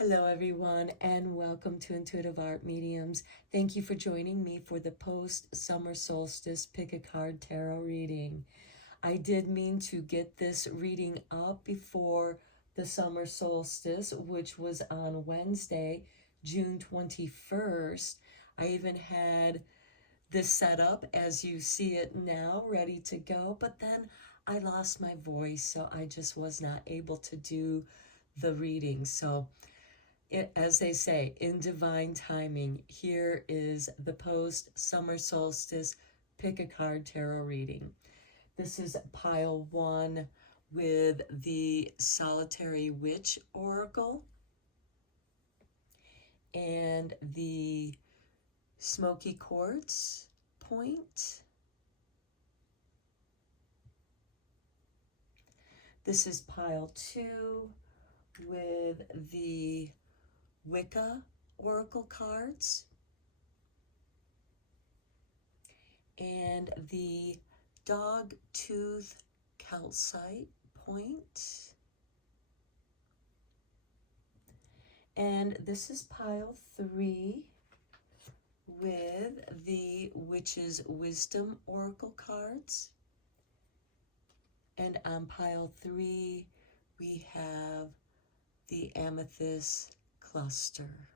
Hello everyone and welcome to Intuitive Art Mediums. Thank you for joining me for the post-summer solstice pick a card tarot reading. I did mean to get this reading up before the summer solstice, which was on Wednesday, June 21st. I even had this set up as you see it now, ready to go, but then I lost my voice, so I just was not able to do the reading. So as they say, in divine timing, here is the post-summer solstice pick a card tarot reading. This is pile 1 with the solitary witch oracle and the smoky quartz point. This is pile 2 with the Wicca oracle cards and the dog tooth calcite point. And this is pile 3 with the witch's wisdom oracle cards. And on pile 3 we have the amethyst cluster.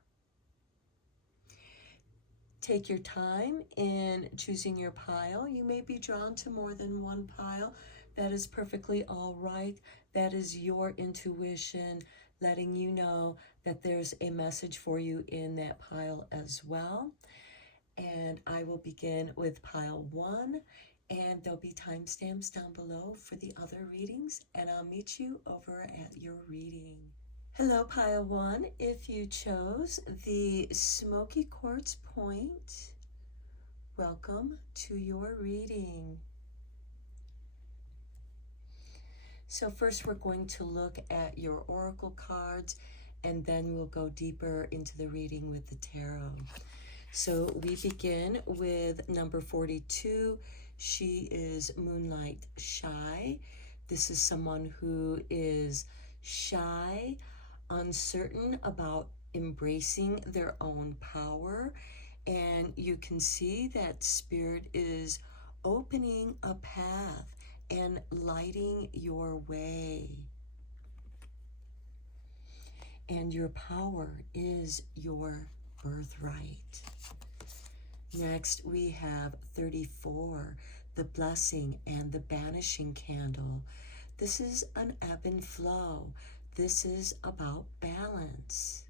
Take your time in choosing your pile. You may be drawn to more than one pile. That is perfectly all right. That is your intuition letting you know that there's a message for you in that pile as well. And I will begin with pile 1, and there'll be timestamps down below for the other readings, and I'll meet you over at your reading. Hello, pile 1. If you chose the smoky quartz point, welcome to your reading. So first we're going to look at your oracle cards, and then we'll go deeper into the reading with the tarot. So we begin with number 42. She is Moonlight Shy. This is someone who is shy, uncertain about embracing their own power, and you can see that Spirit is opening a path and lighting your way. And your power is your birthright. Next we have 34, the blessing and the banishing candle. This is an ebb and flow. This is about balance.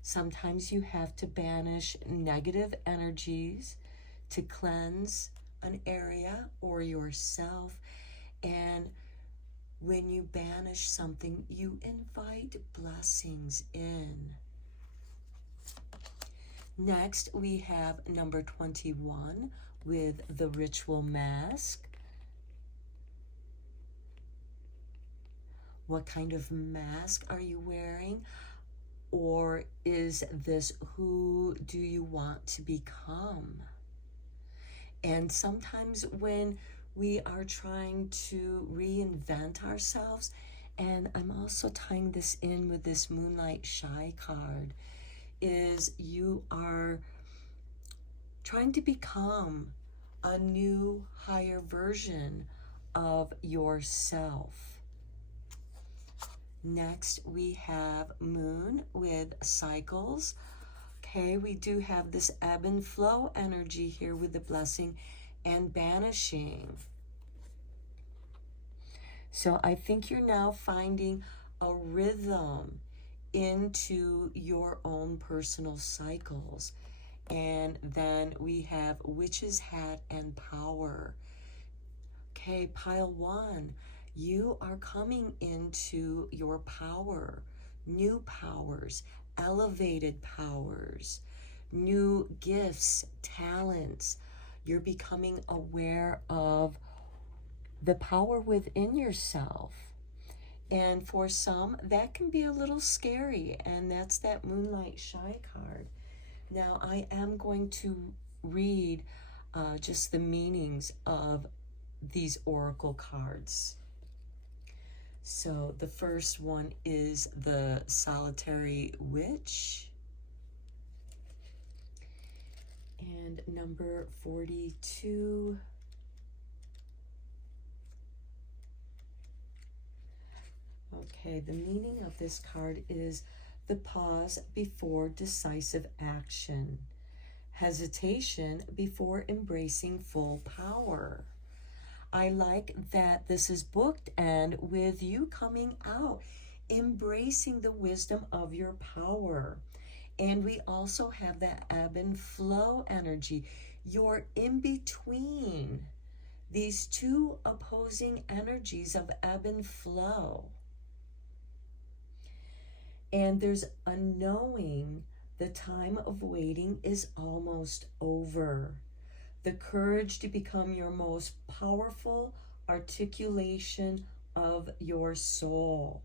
Sometimes you have to banish negative energies to cleanse an area or yourself. And when you banish something, you invite blessings in. Next, we have number 21 with the ritual mask. What kind of mask are you wearing? Or is this who do you want to become? And sometimes when we are trying to reinvent ourselves, and I'm also tying this in with this Moonlight Shy card, is you are trying to become a new, higher version of yourself. Next, we have Moon with cycles. Okay, we do have this ebb and flow energy here with the blessing and banishing. So I think you're now finding a rhythm into your own personal cycles. And then we have Witch's Hat and Power. Okay, pile 1. You are coming into your power, new powers, elevated powers, new gifts, talents. You're becoming aware of the power within yourself. And for some, that can be a little scary, and that's that Moonlight Shy card. Now, I am going to read just the meanings of these oracle cards. So the first one is the Solitary Witch. And number 42. Okay, the meaning of this card is the pause before decisive action, hesitation before embracing full power. I like that this is booked and with you coming out, embracing the wisdom of your power. And we also have that ebb and flow energy. You're in between these two opposing energies of ebb and flow. And there's a knowing the time of waiting is almost over. The courage to become your most powerful articulation of your soul.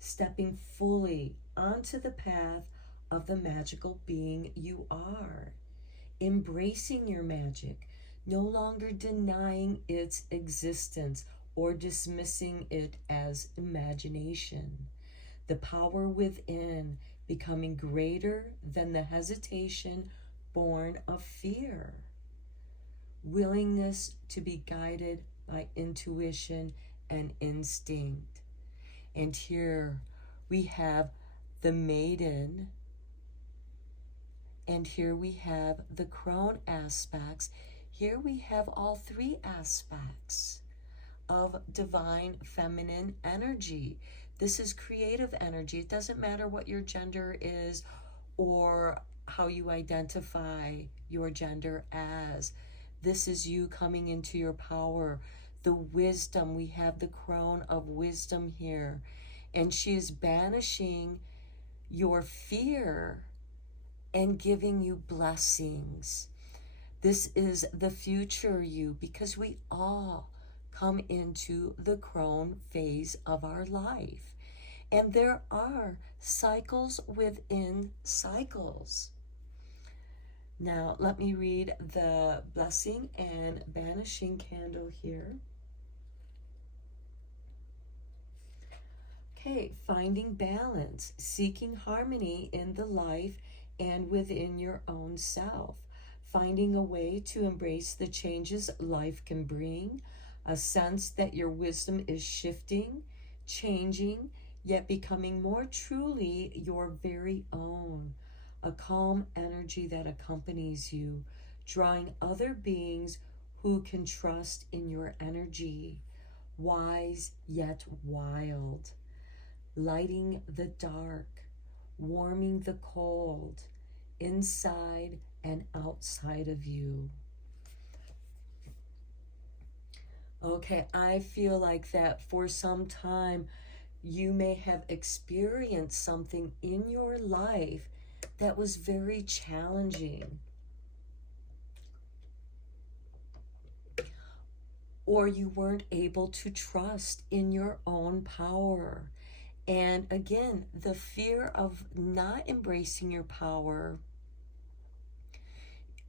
Stepping fully onto the path of the magical being you are. Embracing your magic, no longer denying its existence or dismissing it as imagination. The power within becoming greater than the hesitation born of fear. Willingness to be guided by intuition and instinct. And here we have the maiden, and here we have the crone aspects. Here we have all three aspects of divine feminine energy. This is creative energy. It doesn't matter what your gender is or how you identify your gender as. This is you coming into your power. The wisdom, we have the crone of wisdom here. And she is banishing your fear and giving you blessings. This is the future you, because we all come into the crone phase of our life. And there are cycles within cycles. Now, let me read the blessing and banishing candle here. Okay, finding balance, seeking harmony in the life and within your own self. Finding a way to embrace the changes life can bring, a sense that your wisdom is shifting, changing, yet becoming more truly your very own. A calm energy that accompanies you, drawing other beings who can trust in your energy. Wise yet wild. Lighting the dark, warming the cold, inside and outside of you. Okay, I feel like that for some time you may have experienced something in your life that was very challenging. Or you weren't able to trust in your own power. And again, the fear of not embracing your power,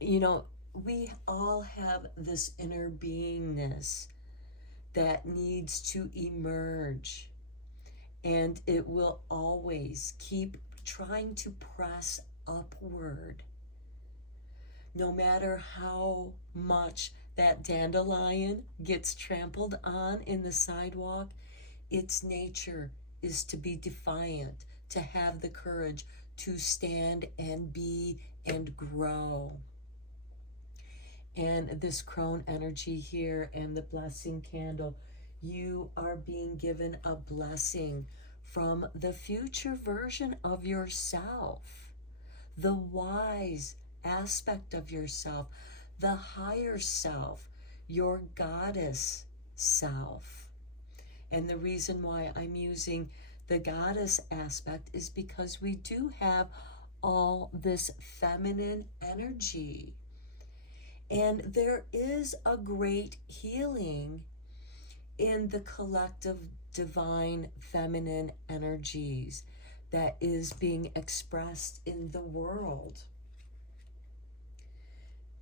you know, we all have this inner beingness that needs to emerge. And it will always keep trying to press upward. No matter how much that dandelion gets trampled on in the sidewalk, its nature is to be defiant, to have the courage to stand and be and grow. And this crone energy here and the blessing candle, you are being given a blessing from the future version of yourself, the wise aspect of yourself, the higher self, your goddess self. And the reason why I'm using the goddess aspect is because we do have all this feminine energy. And there is a great healing in the collective divine feminine energies that is being expressed in the world.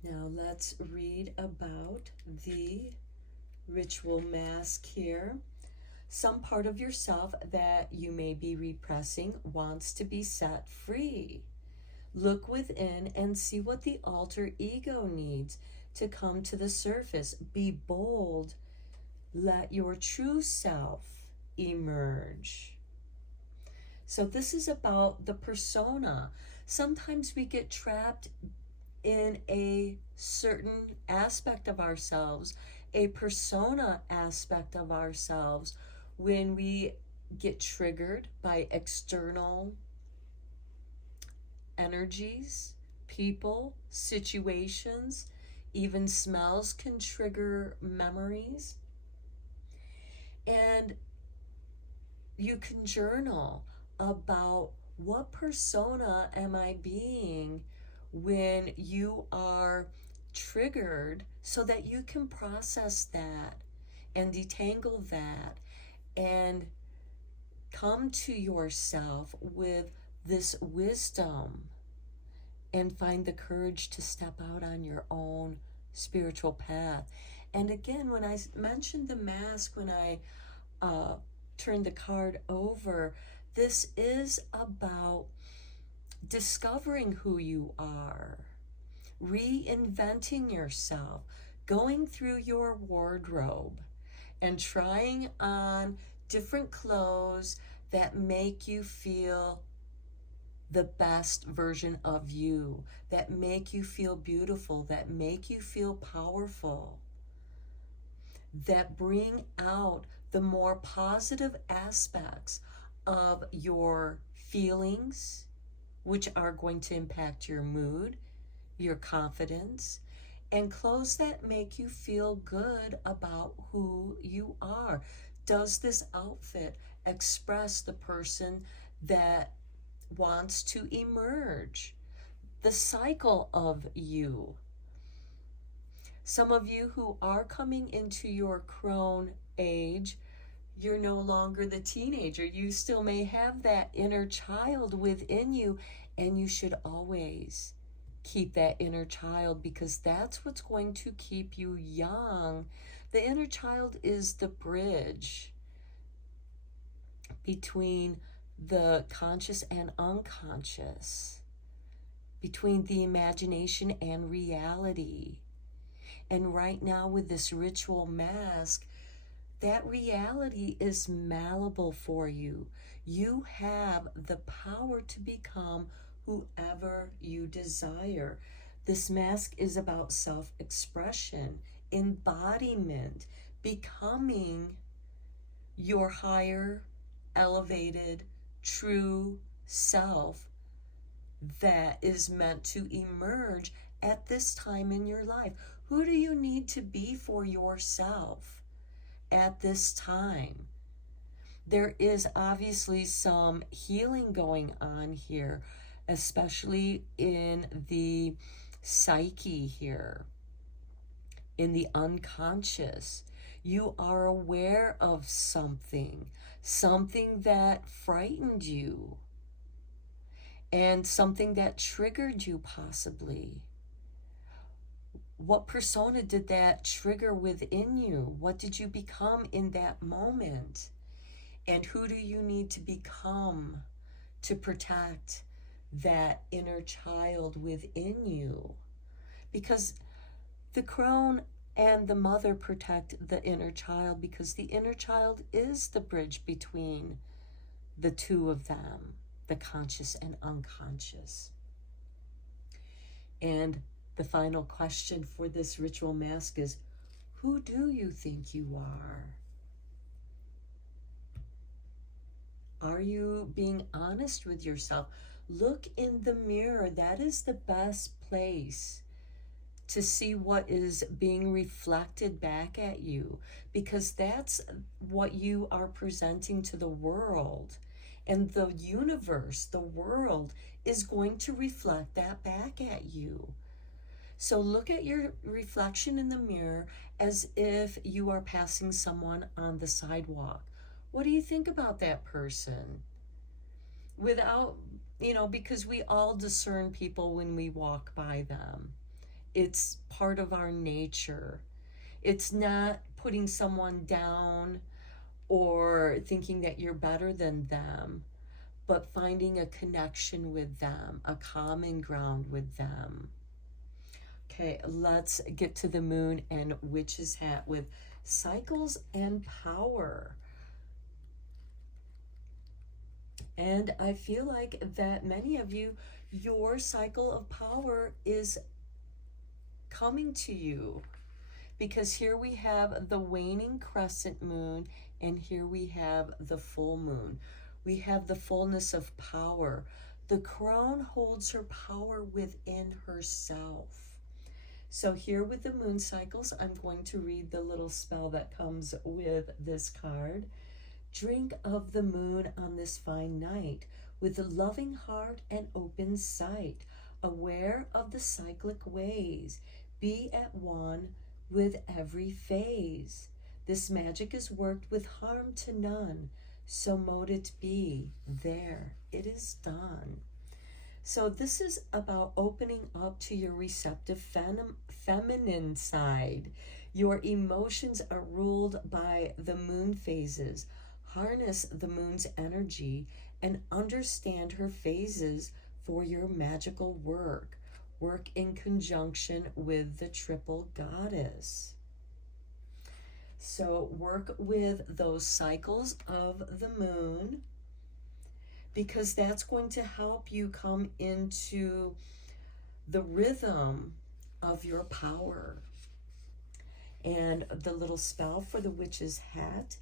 Now let's read about the ritual mask here. Some part of yourself that you may be repressing wants to be set free. Look within and see what the alter ego needs to come to the surface. Be bold. Let your true self emerge. So this is about the persona. Sometimes we get trapped in a certain aspect of ourselves, a persona aspect of ourselves, when we get triggered by external energies, people, situations, even smells can trigger memories. And you can journal about what persona am I being when you are triggered, so that you can process that and detangle that and come to yourself with this wisdom and find the courage to step out on your own spiritual path. And again, when I mentioned the mask, when I turned the card over, this is about discovering who you are, reinventing yourself, going through your wardrobe and trying on different clothes that make you feel the best version of you, that make you feel beautiful, that make you feel powerful, that bring out the more positive aspects of your feelings, which are going to impact your mood, your confidence, and clothes that make you feel good about who you are. Does this outfit express the person that wants to emerge? The cycle of you. Some of you who are coming into your crone age, you're no longer the teenager. You still may have that inner child within you, and you should always keep that inner child, because that's what's going to keep you young. The inner child is the bridge between the conscious and unconscious, between the imagination and reality. And right now with this ritual mask, that reality is malleable for you. You have the power to become whoever you desire. This mask is about self-expression, embodiment, becoming your higher, elevated, true self that is meant to emerge at this time in your life. Who do you need to be for yourself at this time? There is obviously some healing going on here, especially in the psyche here, in the unconscious. You are aware of something that frightened you, and something that triggered you possibly. What persona did that trigger within you? What did you become in that moment? And who do you need to become to protect that inner child within you? Because the crone and the mother protect the inner child, because the inner child is the bridge between the two of them, the conscious and unconscious. And the final question for this ritual mask is, who do you think you are? Are you being honest with yourself? Look in the mirror. That is the best place to see what is being reflected back at you, because that's what you are presenting to the world. And the universe, the world, is going to reflect that back at you. So look at your reflection in the mirror as if you are passing someone on the sidewalk. What do you think about that person? Without, because we all discern people when we walk by them. It's part of our nature. It's not putting someone down or thinking that you're better than them, but finding a connection with them, a common ground with them. Okay, let's get to the moon and witch's hat with cycles and power. And I feel like that many of you, your cycle of power is coming to you, because here we have the waning crescent moon and here we have the full moon. We have the fullness of power. The crone holds her power within herself. So here with the moon cycles, I'm going to read the little spell that comes with this card. Drink of the moon on this fine night with a loving heart and open sight, aware of the cyclic ways. Be at one with every phase. This magic is worked with harm to none, so mote it be. There, it is done. So this is about opening up to your receptive feminine side. Your emotions are ruled by the moon phases. Harness the moon's energy and understand her phases for your magical work. Work in conjunction with the triple goddess. So work with those cycles of the moon, because that's going to help you come into the rhythm of your power. And the little spell for the witch's hat: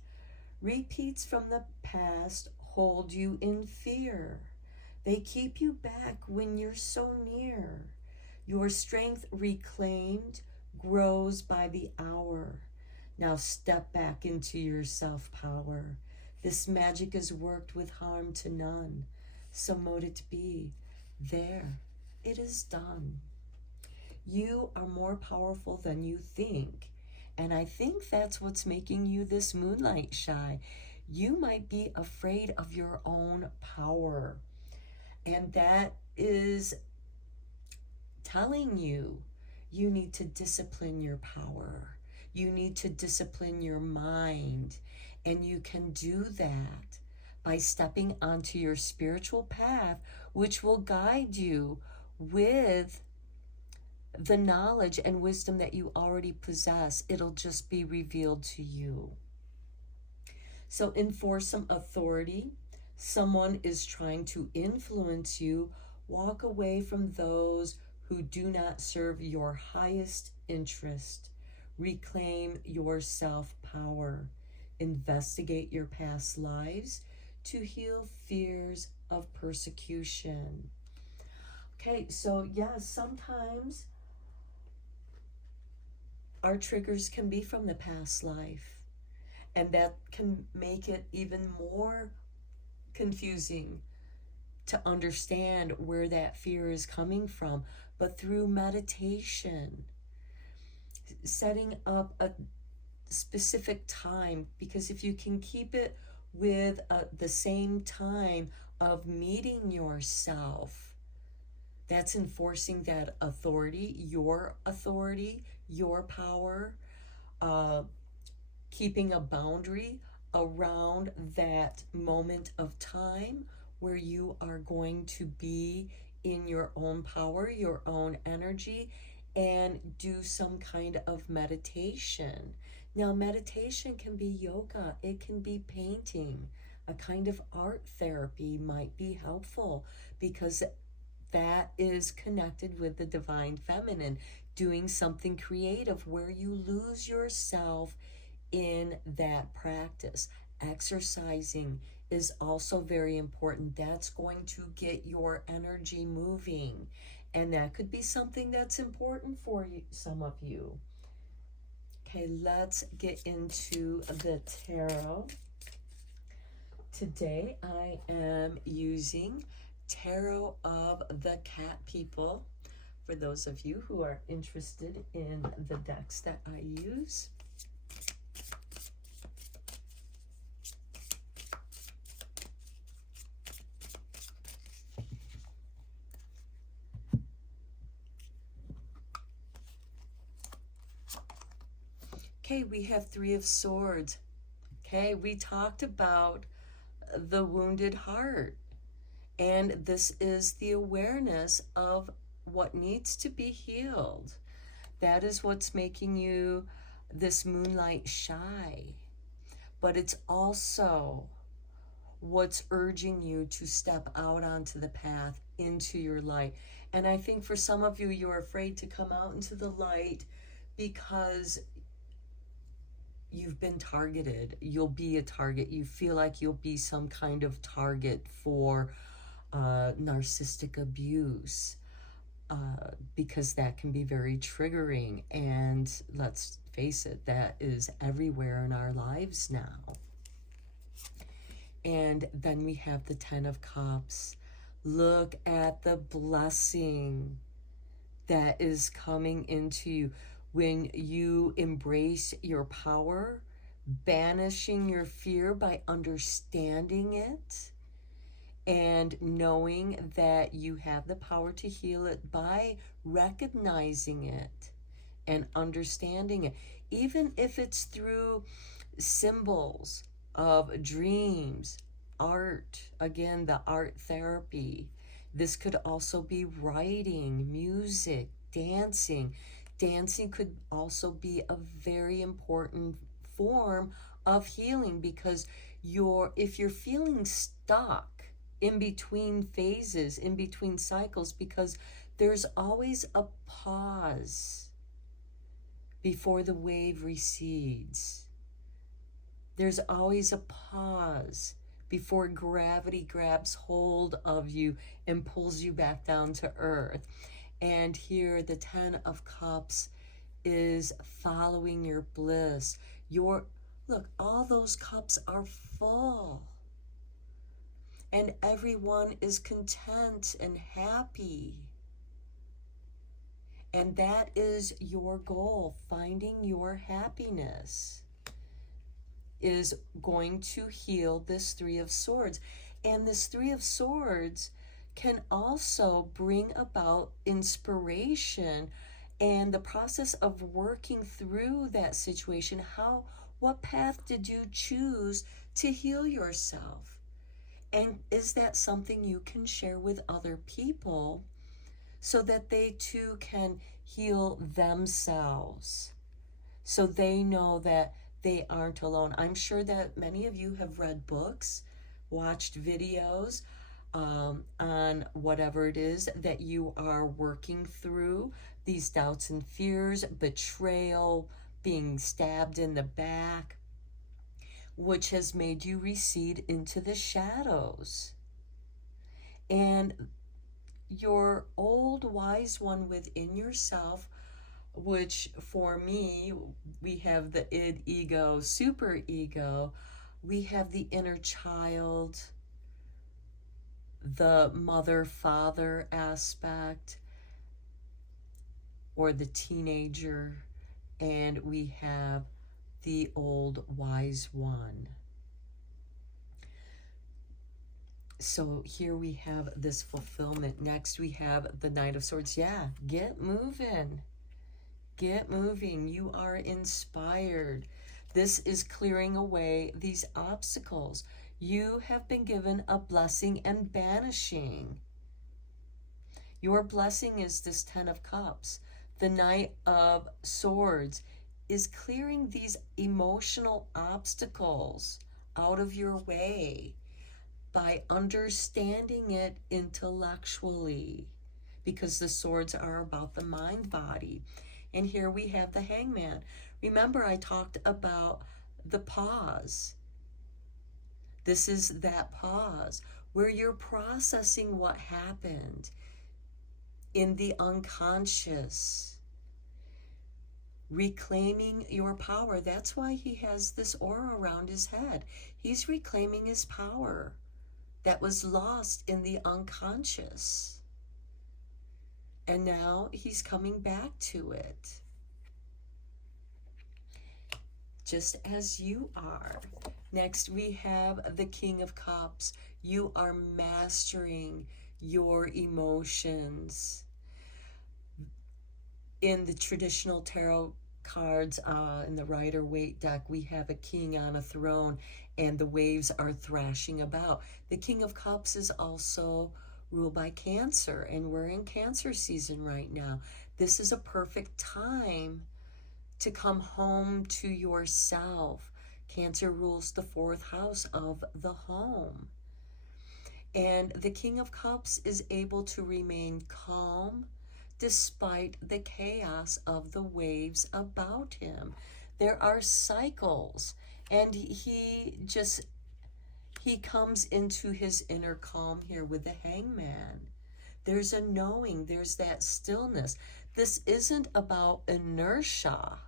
repeats from the past hold you in fear. They keep you back when you're so near. Your strength reclaimed grows by the hour. Now step back into your self-power. This magic is worked with harm to none, so mote it be. There, it is done. You are more powerful than you think, and I think that's what's making you this moonlight shy. You might be afraid of your own power, and that is telling you you need to discipline your power. You need to discipline your mind, and you can do that by stepping onto your spiritual path, which will guide you with the knowledge and wisdom that you already possess. It'll just be revealed to you. So enforce some authority. Someone is trying to influence you. Walk away from those who do not serve your highest interest. Reclaim your self-power. Investigate your past lives to heal fears of persecution. Okay, so yes, sometimes our triggers can be from the past life, and that can make it even more confusing to understand where that fear is coming from. But through meditation, setting up a specific time, because if you can keep it with the same time of meeting yourself, that's enforcing that authority, your power, keeping a boundary around that moment of time where you are going to be in your own power, your own energy, and do some kind of meditation. Now, meditation can be yoga, it can be painting. A kind of art therapy might be helpful, because that is connected with the divine feminine. Doing something creative where you lose yourself in that practice. Exercising is also very important. That's going to get your energy moving, and that could be something that's important for you, some of you. Okay, let's get into the tarot. Today I am using Tarot of the Cat People, for those of you who are interested in the decks that I use. Okay, we have Three of Swords. Okay, we talked about the wounded heart, and this is the awareness of what needs to be healed. That is what's making you this moonlight shy. But it's also what's urging you to step out onto the path into your light. And I think for some of you, you're afraid to come out into the light because you've been targeted. You'll be a target. You feel like you'll be some kind of target for narcissistic abuse, because that can be very triggering. And let's face it, that is everywhere in our lives now. And then we have the 10 of Cups. Look at the blessing that is coming into you when you embrace your power, banishing your fear by understanding it and knowing that you have the power to heal it by recognizing it and understanding it, even if it's through symbols of dreams, art, again, the art therapy. This could also be writing, music, dancing. Dancing could also be a very important form of healing, because if you're feeling stuck in between phases, in between cycles, because there's always a pause before the wave recedes. There's always a pause before gravity grabs hold of you and pulls you back down to earth. And here the 10 of Cups is following your bliss. Look, all those cups are full. And everyone is content and happy. And that is your goal. Finding your happiness is going to heal this 3 of Swords. And this 3 of Swords can also bring about inspiration and the process of working through that situation. What path did you choose to heal yourself? And is that something you can share with other people so that they too can heal themselves, so they know that they aren't alone? I'm sure that many of you have read books, watched videos on whatever it is that you are working through, these doubts and fears, betrayal, being stabbed in the back, which has made you recede into the shadows. And your old wise one within yourself, which for me, we have the id, ego, super ego, we have the inner child, the mother-father aspect, or the teenager, and we have the old wise one. So here we have this fulfillment. Next we have the Knight of Swords. Yeah, get moving. Get moving. You are inspired. This is clearing away these obstacles. You have been given a blessing and banishing. Your blessing is this 10 of Cups. The Knight of Swords is clearing these emotional obstacles out of your way by understanding it intellectually, because the swords are about the mind body. And here we have the Hangman. Remember, I talked about the pause. This is that pause where you're processing what happened in the unconscious, reclaiming your power. That's why he has this aura around his head. He's reclaiming his power that was lost in the unconscious. And now he's coming back to it, just as you are. Next, we have the King of Cups. You are mastering your emotions. In the traditional tarot cards in the Rider-Waite deck, we have a king on a throne and the waves are thrashing about. The King of Cups is also ruled by Cancer, and we're in Cancer season right now. This is a perfect time to come home to yourself. Cancer rules the 4th house of the home. And the King of Cups is able to remain calm despite the chaos of the waves about him. There are cycles, and he comes into his inner calm here with the Hangman. There's a knowing, there's that stillness. This isn't about inertia,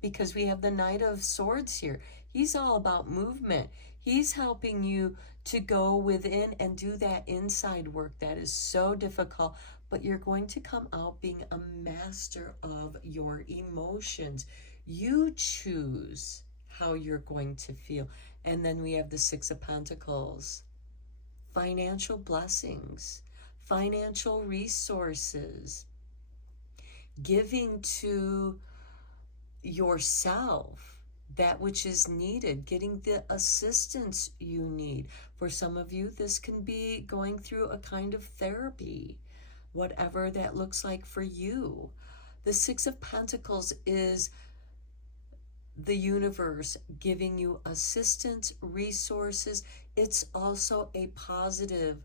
because we have the Knight of Swords here. He's all about movement. He's helping you to go within and do that inside work that is so difficult, but you're going to come out being a master of your emotions. You choose how you're going to feel. And then we have the 6 of Pentacles. Financial blessings, financial resources, giving to yourself that which is needed, getting the assistance you need. For some of you, this can be going through a kind of therapy, whatever that looks like for you. The 6 of Pentacles is the universe giving you assistance, resources. It's also a positive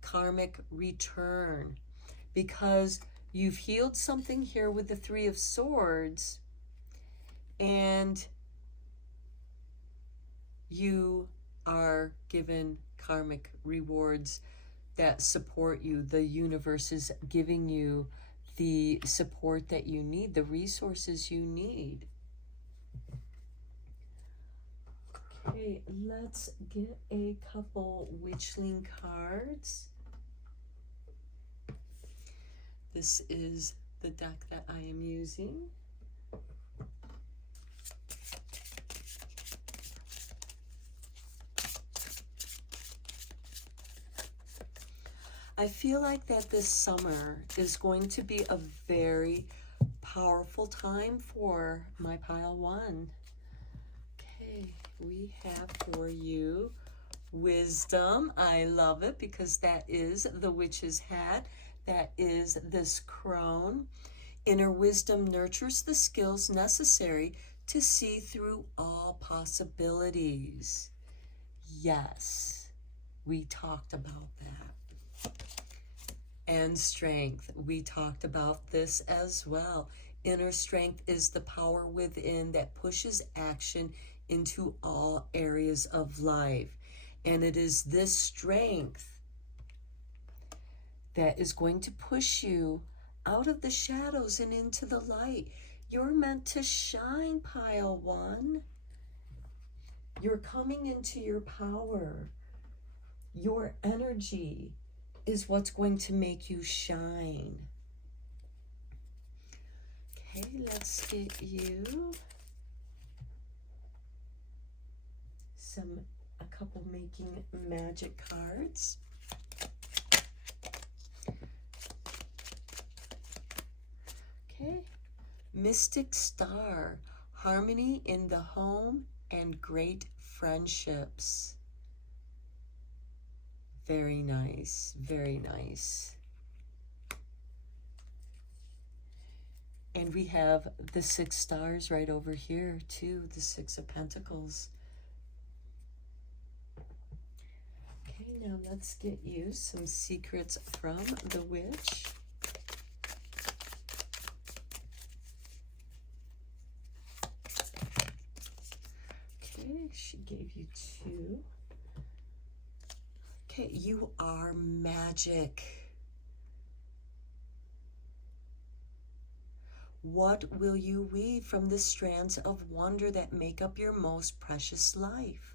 karmic return, because you've healed something here with the 3 of Swords, and you are given karmic rewards that support you. The universe is giving you the support that you need, the resources you need. Okay, let's get a couple Witchling cards. This is the deck that I am using. I feel like that this summer is going to be a very powerful time for my pile 1. Okay, we have for you wisdom. I love it because that is the witch's hat. That is this crone. Inner wisdom nurtures the skills necessary to see through all possibilities. Yes, we talked about that. And strength, we talked about this as well. Inner strength is the power within that pushes action into all areas of life. And it is this strength that is going to push you out of the shadows and into the light. You're meant to shine, pile 1. You're coming into your power. Your energy is what's going to make you shine. Okay, let's get you a couple Making Magic cards. Okay, Mystic Star, harmony in the home and great friendships. Very nice, very nice. And we have the 6 stars right over here too, the 6 of Pentacles. Okay, now let's get you some secrets from the witch. Okay, she gave you 2. Okay, you are magic. What will you weave from the strands of wonder that make up your most precious life?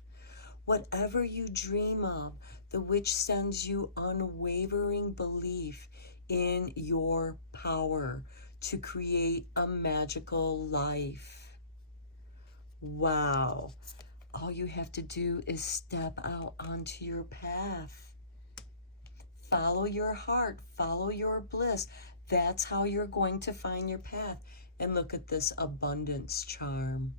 Whatever you dream of, the witch sends you unwavering belief in your power to create a magical life. Wow. All you have to do is step out onto your path. Follow your heart, follow your bliss. That's how you're going to find your path. And look at this abundance charm.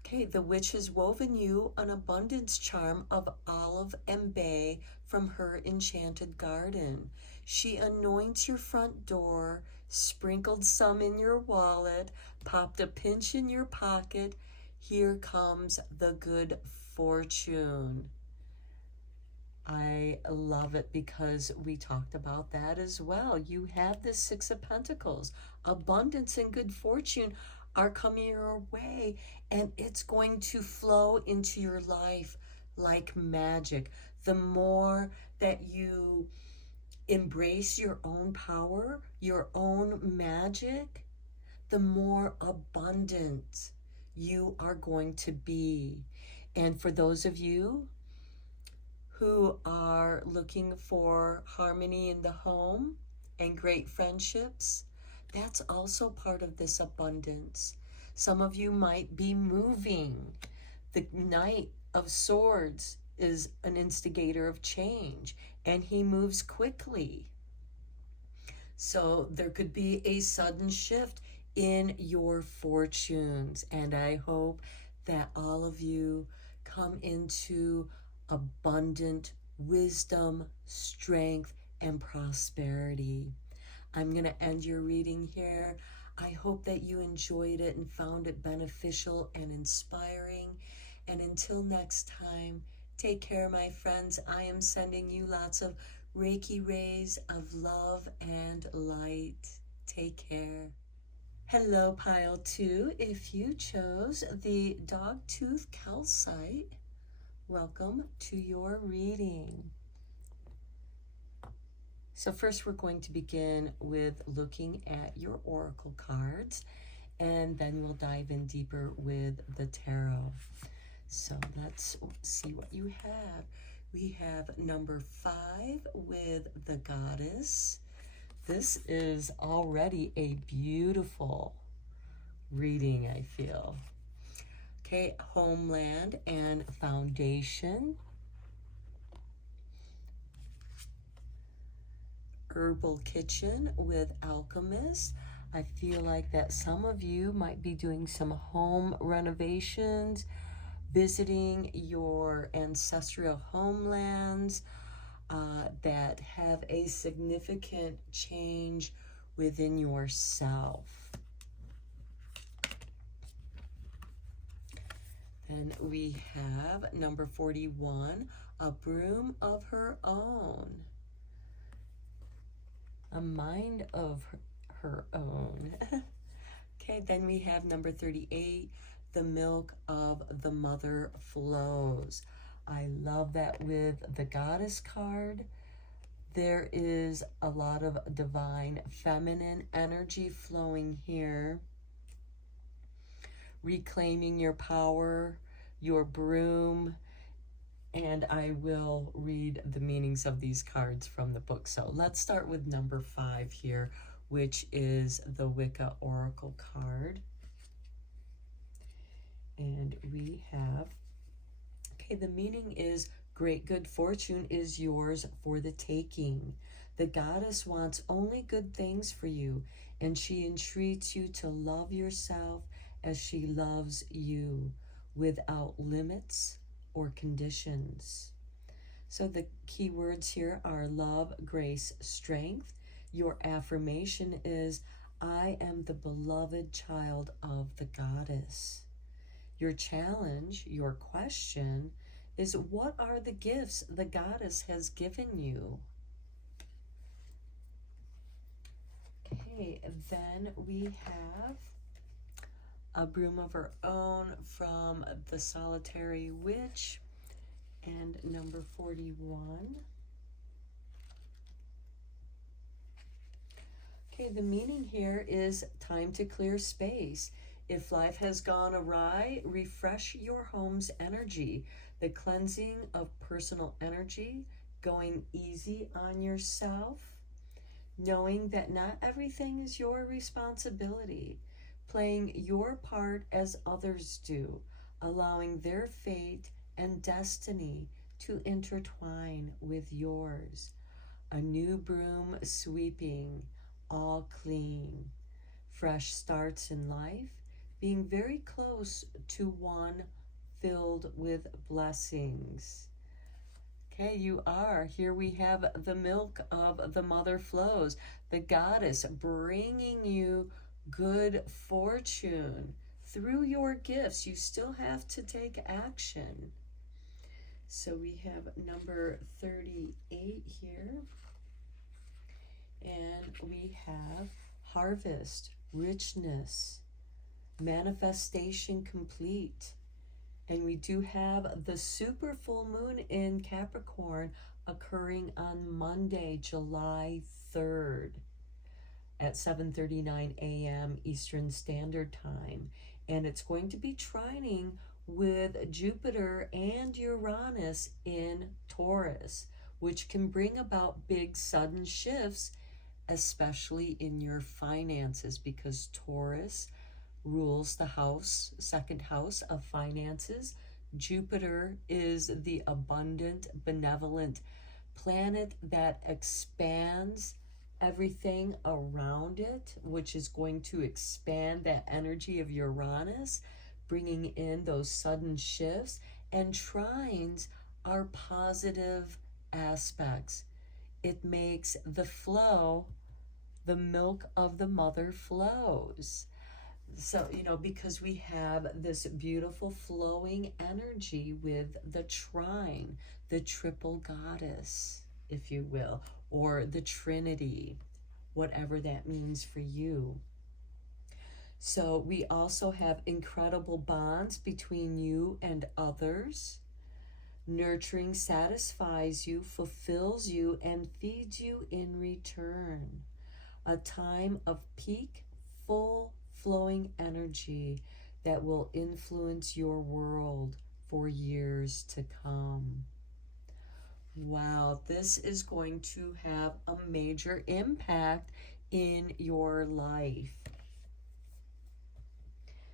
Okay, the witch has woven you an abundance charm of olive and bay from her enchanted garden. She anoints your front door, sprinkled some in your wallet, popped a pinch in your pocket. Here comes the good fortune. I love it because we talked about that as well. You have the Six of Pentacles. Abundance and good fortune are coming your way, and it's going to flow into your life like magic. The more that you embrace your own power, your own magic, the more abundant you are going to be. And for those of you who are looking for harmony in the home and great friendships, that's also part of this abundance. Some of you might be moving. The Knight of Swords is an instigator of change, and he moves quickly. So there could be a sudden shift in your fortunes, and I hope that all of you come into abundant wisdom, strength, and prosperity. I'm going to end your reading here. I hope that you enjoyed it and found it beneficial and inspiring. And until next time, take care, my friends. I am sending you lots of Reiki rays of love and light. Take care. Hello, pile 2. If you chose the Dogtooth Calcite, welcome to your reading. So first we're going to begin with looking at your oracle cards, and then we'll dive in deeper with the tarot. So let's see what you have. We have number 5 with the Goddess. This is already a beautiful reading, I feel. Okay, Homeland and Foundation. Herbal Kitchen with Alchemist. I feel like that some of you might be doing some home renovations, visiting your ancestral homelands that have a significant change within yourself. Then we have number 41, A Broom of Her Own. A mind of her own. Okay, then we have number 38, The Milk of the Mother Flows. I love that with the Goddess card. There is a lot of divine feminine energy flowing here. Reclaiming your power, your broom, and I will read the meanings of these cards from the book. So let's start with number 5 here, which is the Wicca Oracle card. And we have, okay, the meaning is great good fortune is yours for the taking. The Goddess wants only good things for you, and she entreats you to love yourself as she loves you, without limits or conditions. So the key words here are love, grace, strength. Your affirmation is, I am the beloved child of the Goddess. Your challenge, your question is, what are the gifts the Goddess has given you? Okay, then we have A Broom of Her Own from the Solitary Witch, and number 41. Okay, the meaning here is time to clear space. If life has gone awry, refresh your home's energy. The cleansing of personal energy, going easy on yourself, knowing that not everything is your responsibility, playing your part as others do, allowing their fate and destiny to intertwine with yours. A new broom sweeping, all clean. Fresh starts in life, being very close to one filled with blessings. Okay, you are. Here we have the milk of the mother flows, the goddess bringing you good fortune through your gifts. You still have to take action. So we have number 38 here. And we have harvest, richness, manifestation complete. And we do have the super full moon in Capricorn occurring on Monday, July 3rd at 7:39 a.m. Eastern Standard Time. And it's going to be trining with Jupiter and Uranus in Taurus, which can bring about big sudden shifts, especially in your finances, because Taurus rules the house, second house of finances. Jupiter is the abundant, benevolent planet that expands everything around it, which is going to expand that energy of Uranus, bringing in those sudden shifts. And trines are positive aspects. It makes the flow, the milk of the mother flows. So, because we have this beautiful flowing energy with the trine, the triple goddess, if you will, or the Trinity, whatever that means for you. So we also have incredible bonds between you and others. Nurturing satisfies you, fulfills you, and feeds you in return. A time of peak, full flowing energy that will influence your world for years to come. Wow, this is going to have a major impact in your life.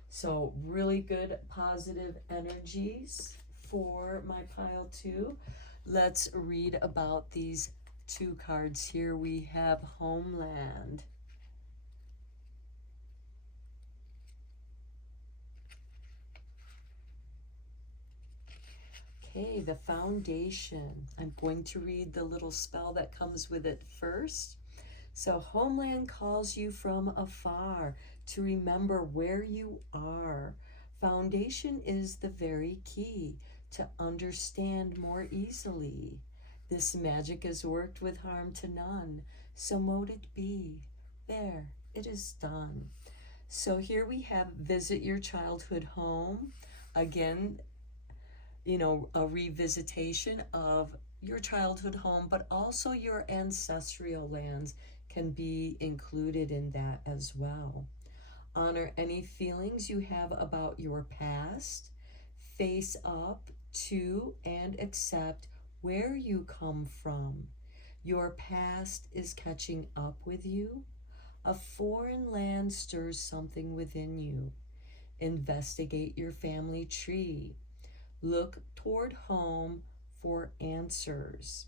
So really good positive energies for my pile 2. Let's read about these 2 cards here. We have Homeland. Okay, the Foundation. I'm going to read the little spell that comes with it first. So Homeland calls you from afar to remember where you are. Foundation is the very key to understand more easily. This magic is worked with harm to none, so mote it be. There, it is done. So here we have visit your childhood home. Again, a revisitation of your childhood home, but also your ancestral lands can be included in that as well. Honor any feelings you have about your past. Face up to and accept where you come from. Your past is catching up with you. A foreign land stirs something within you. Investigate your family tree. Look toward home for answers.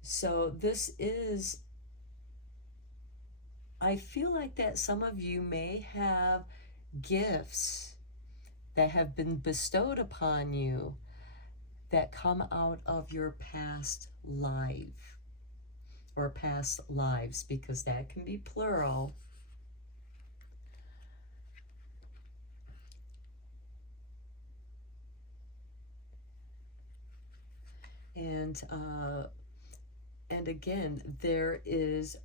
So this is, I feel like that some of you may have gifts that have been bestowed upon you that come out of your past life or past lives, because that can be plural. And again, there is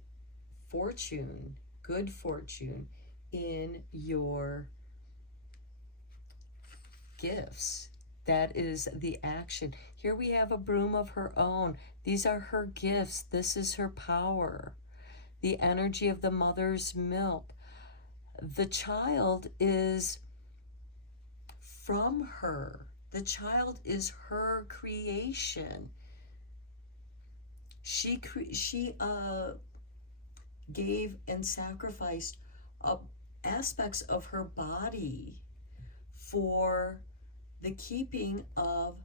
fortune, good fortune in your gifts. That is the action. Here we have a broom of her own. These are her gifts. This is her power. The energy of the mother's milk. The child is from her. The child is her creation. She gave and sacrificed aspects of her body for the keeping of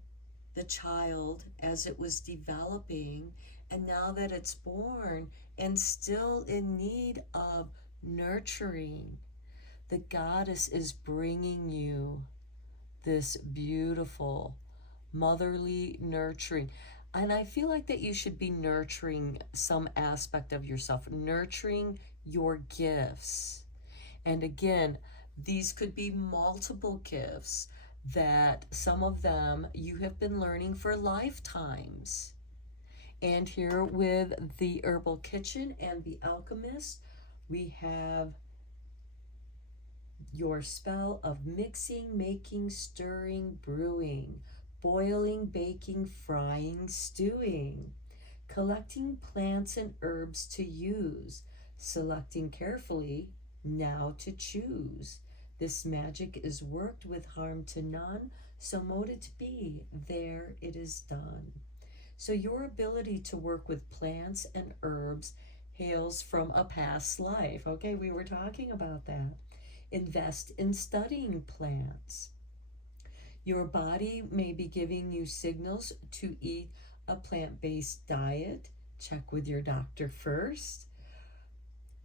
the child as it was developing And now that it's born and still in need of nurturing, the goddess is bringing you this beautiful motherly nurturing. And I feel like that you should be nurturing some aspect of yourself, nurturing your gifts. And again, these could be multiple gifts that some of them you have been learning for lifetimes. And here with the Herbal Kitchen and the Alchemist, we have your spell of mixing, making, stirring, brewing, boiling, baking, frying, stewing, collecting plants and herbs to use, selecting carefully, now to choose. This magic is worked with harm to none, so mote it be, there it is done. So your ability to work with plants and herbs hails from a past life. Okay, we were talking about that. Invest in studying plants. Your body may be giving you signals to eat a plant-based diet. Check with your doctor first.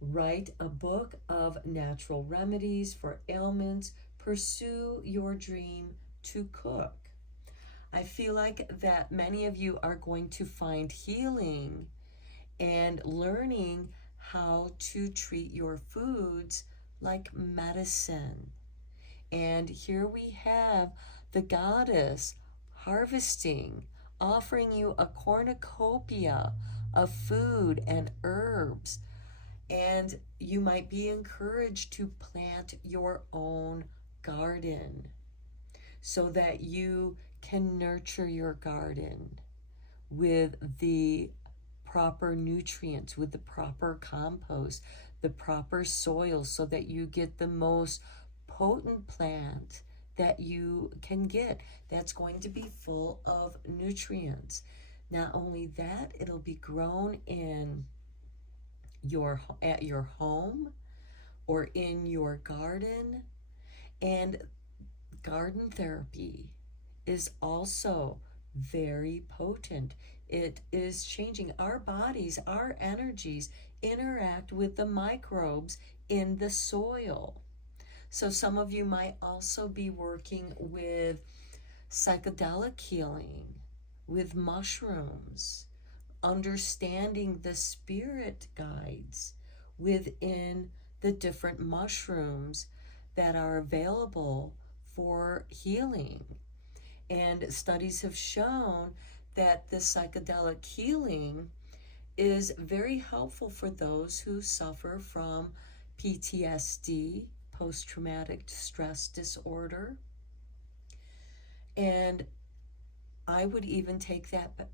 Write a book of natural remedies for ailments. Pursue your dream to cook. I feel like that many of you are going to find healing and learning how to treat your foods like medicine. And here we have the goddess harvesting, offering you a cornucopia of food and herbs. And you might be encouraged to plant your own garden so that you can nurture your garden with the proper nutrients, with the proper compost, the proper soil, so that you get the most potent plant that you can get that's going to be full of nutrients. Not only that, it'll be grown in at your home or in your garden. And garden therapy is also very potent. It is changing our bodies, our energies interact with the microbes in the soil. So some of you might also be working with psychedelic healing, with mushrooms, understanding the spirit guides within the different mushrooms that are available for healing. And studies have shown that the psychedelic healing is very helpful for those who suffer from PTSD, post-traumatic stress disorder. And I would even take that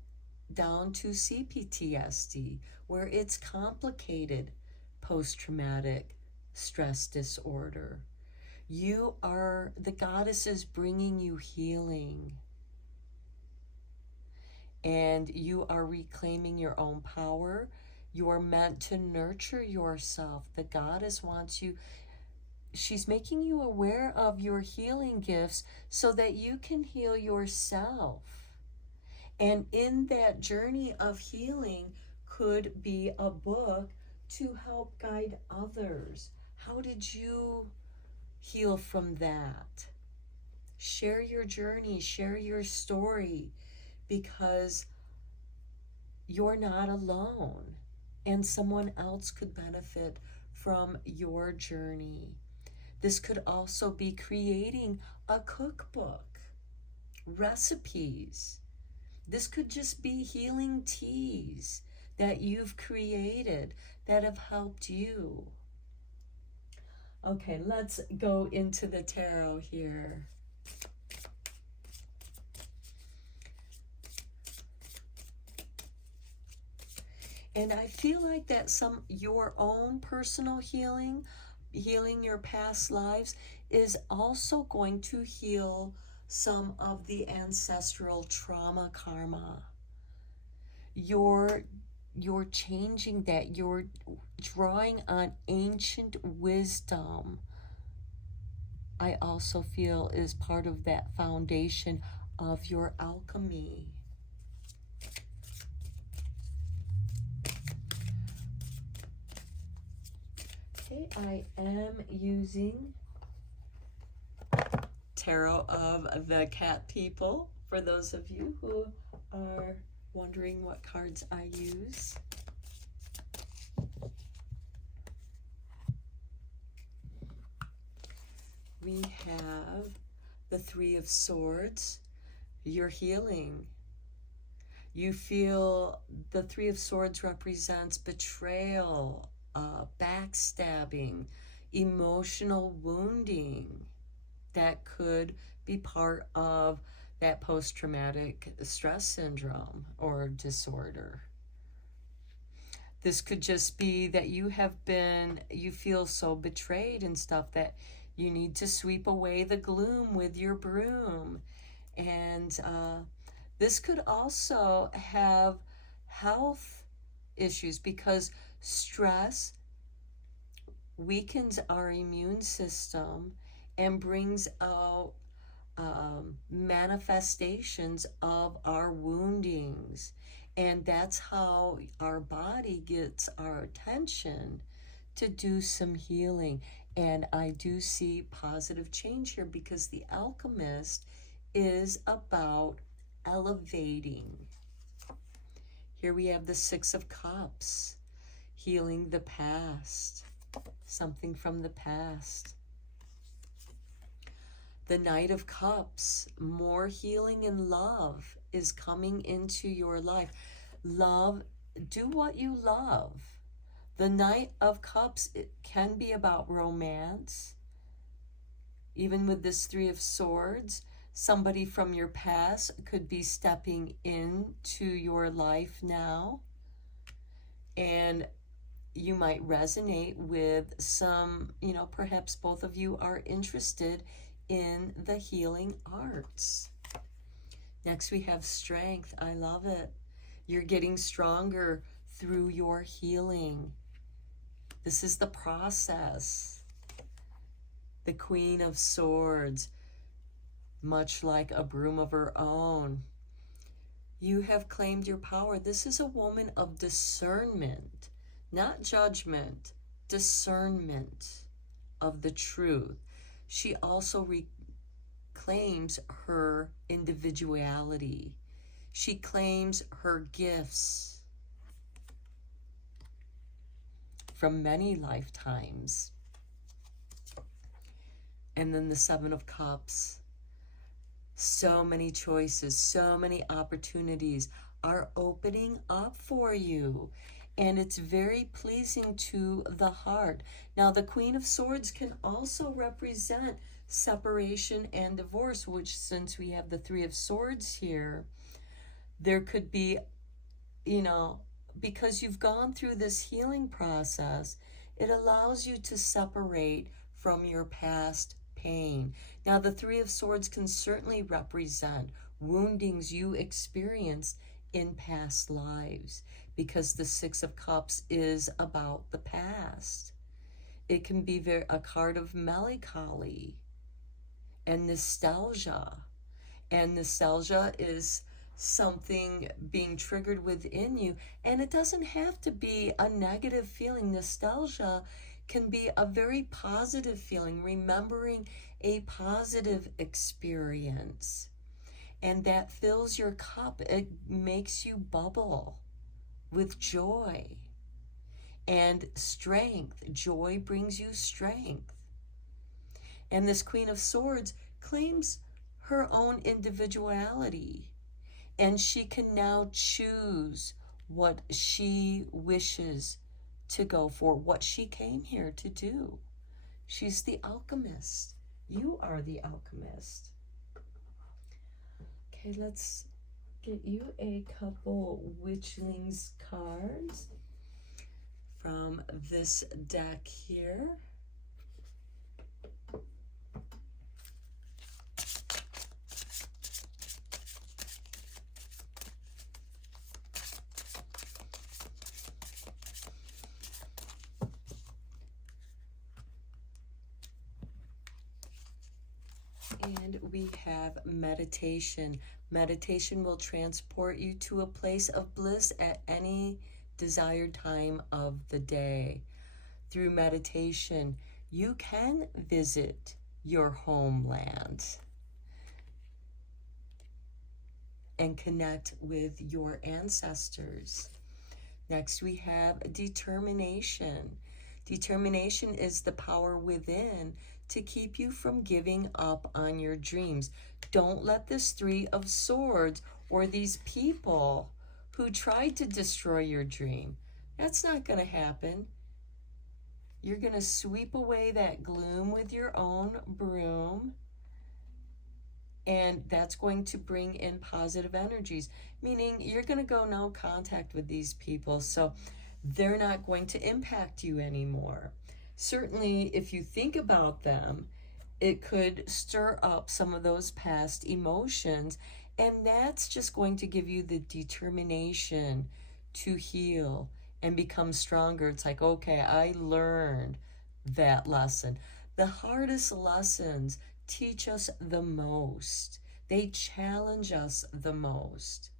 down to CPTSD, where it's complicated post-traumatic stress disorder. The goddess is bringing you healing, and you are reclaiming your own power. You are meant to nurture yourself. The goddess wants you, she's making you aware of your healing gifts so that you can heal yourself. And in that journey of healing could be a book to help guide others. How did you heal from that? Share your journey, share your story, because you're not alone and someone else could benefit from your journey. This could also be creating a cookbook, recipes. This could just be healing teas that you've created that have helped you. Okay, let's go into the tarot here. And I feel like that your own personal healing your past lives, is also going to heal some of the ancestral trauma karma. You're changing that. You're drawing on ancient wisdom. I also feel is part of that foundation of your alchemy. Okay, I am using Tarot of the Cat People, for those of you who are wondering what cards I use. We have the Three of Swords. You're healing. You feel the Three of Swords represents betrayal, backstabbing, emotional wounding that could be part of that post-traumatic stress syndrome or disorder. This could just be that you feel so betrayed and stuff that you need to sweep away the gloom with your broom. And this could also have health issues, because stress weakens our immune system and brings out manifestations of our woundings. And that's how our body gets our attention to do some healing. And I do see positive change here, because the Alchemist is about elevating. Here we have the Six of Cups, healing the past, something from the past. The Knight of Cups, more healing and love is coming into your life. Love, do what you love. The Knight of Cups, it can be about romance. Even with this Three of Swords, somebody from your past could be stepping into your life now. And you might resonate with some, perhaps both of you are interested in the healing arts. Next we have Strength. I love it. You're getting stronger through your healing. This is the process. The Queen of Swords, much like a broom of her own. You have claimed your power. This is a woman of discernment, not judgment, discernment of the truth. She also reclaims her individuality. She claims her gifts from many lifetimes. And then the Seven of Cups. So many choices, so many opportunities are opening up for you. And it's very pleasing to the heart. Now, the Queen of Swords can also represent separation and divorce, which, since we have the Three of Swords here, there could be, because you've gone through this healing process, it allows you to separate from your past pain. Now, the Three of Swords can certainly represent woundings you experienced in past lives, because the Six of Cups is about the past. It can be a card of melancholy and nostalgia. And nostalgia is something being triggered within you. And it doesn't have to be a negative feeling. Nostalgia can be a very positive feeling, remembering a positive experience. And that fills your cup. It makes you bubble with joy and strength. Joy brings you strength. And this Queen of Swords claims her own individuality, and she can now choose what she wishes to go for, what she came here to do. She's the alchemist. You are the alchemist. Okay, let's get you a couple Witchlings cards from this deck here. And we have meditation. Meditation will transport you to a place of bliss at any desired time of the day. through meditation, you can visit your homeland and connect with your ancestors. Next, we have determination. Determination is the power within to keep you from giving up on your dreams. Don't let this Three of Swords or these people who tried to destroy your dream. That's not going to happen. You're going to sweep away that gloom with your own broom, and that's going to bring in positive energies, meaning you're going to go no contact with these people, so they're not going to impact you anymore. Certainly, if you think about them, it could stir up some of those past emotions, and that's just going to give you the determination to heal and become stronger. It's like, okay, I learned that lesson. The hardest lessons teach us the most. They challenge us the most.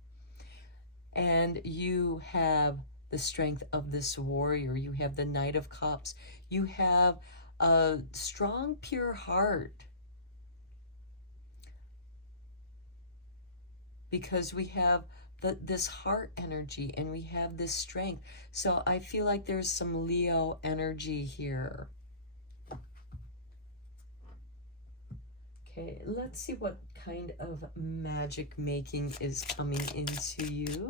And you have the strength of this warrior. You have the Knight of Cups. You have a strong, pure heart. Because we have this heart energy and we have this strength. So I feel like there's some Leo energy here. Okay, let's see what kind of magic making is coming into you.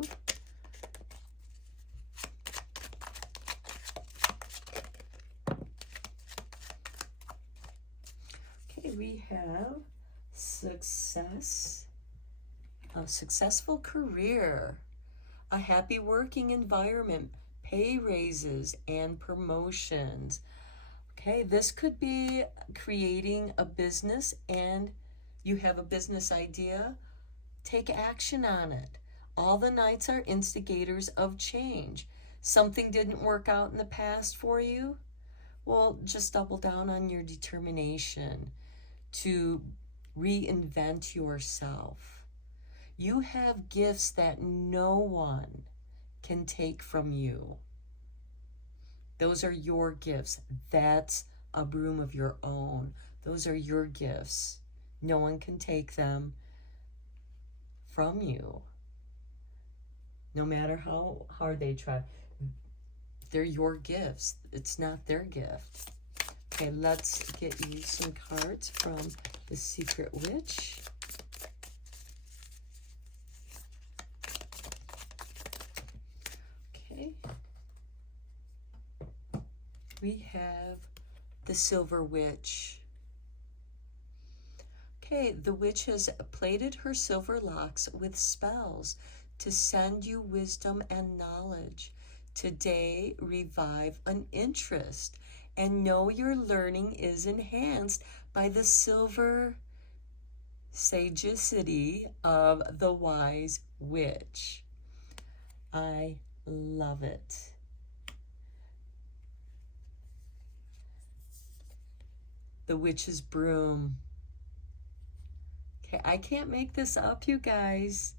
Okay, we have success, a successful career, a happy working environment, pay raises and promotions. Okay, this could be creating a business and you have a business idea. Take action on it. All the Knights are instigators of change. Something didn't work out in the past for you? Well, just double down on your determination to reinvent yourself. You have gifts that no one can take from you. Those are your gifts. That's a broom of your own. Those are your gifts. No one can take them from you. No matter how hard they try. They're your gifts. It's not their gift. Okay, let's get you some cards from the Secret Witch. Okay. We have the Silver Witch. Okay, the witch has plaited her silver locks with spells to send you wisdom and knowledge. Today, revive an interest and know your learning is enhanced by the silver sagacity of the wise witch. I love it. The witch's broom. Okay, I can't make this up, you guys.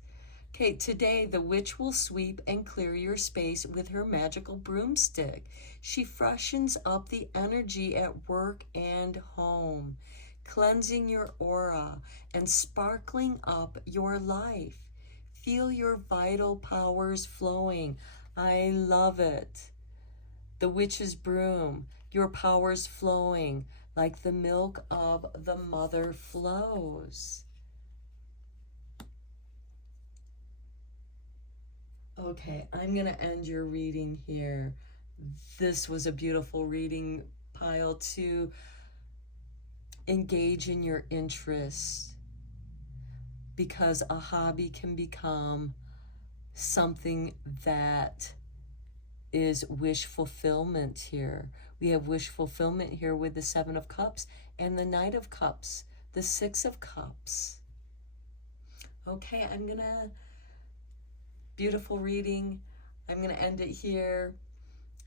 Okay, today the witch will sweep and clear your space with her magical broomstick. She freshens up the energy at work and home, cleansing your aura and sparkling up your life. Feel your vital powers flowing. I love it. The witch's broom, your powers flowing like the milk of the mother flows. Okay, I'm going to end your reading here. This was a beautiful reading, pile, to engage in your interests, because a hobby can become something that is wish fulfillment here. We have wish fulfillment here with the Seven of Cups and the Knight of Cups, the Six of Cups. Okay, I'm going to... Beautiful reading. I'm going to end it here.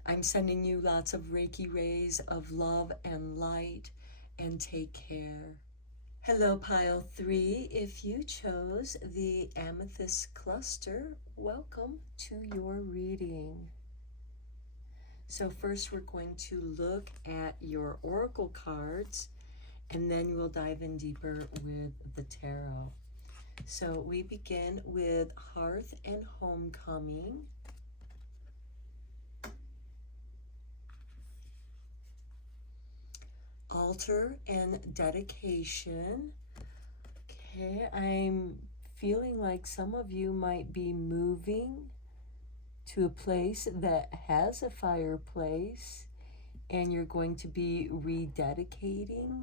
I'm sending you lots of Reiki rays of love and light, and take care. Hello, pile 3. If you chose the amethyst cluster, welcome to your reading. So first we're going to look at your oracle cards, and then we'll dive in deeper with the tarot. So we begin with Hearth and Homecoming. Altar and Dedication. Okay, I'm feeling like some of you might be moving to a place that has a fireplace, and you're going to be rededicating.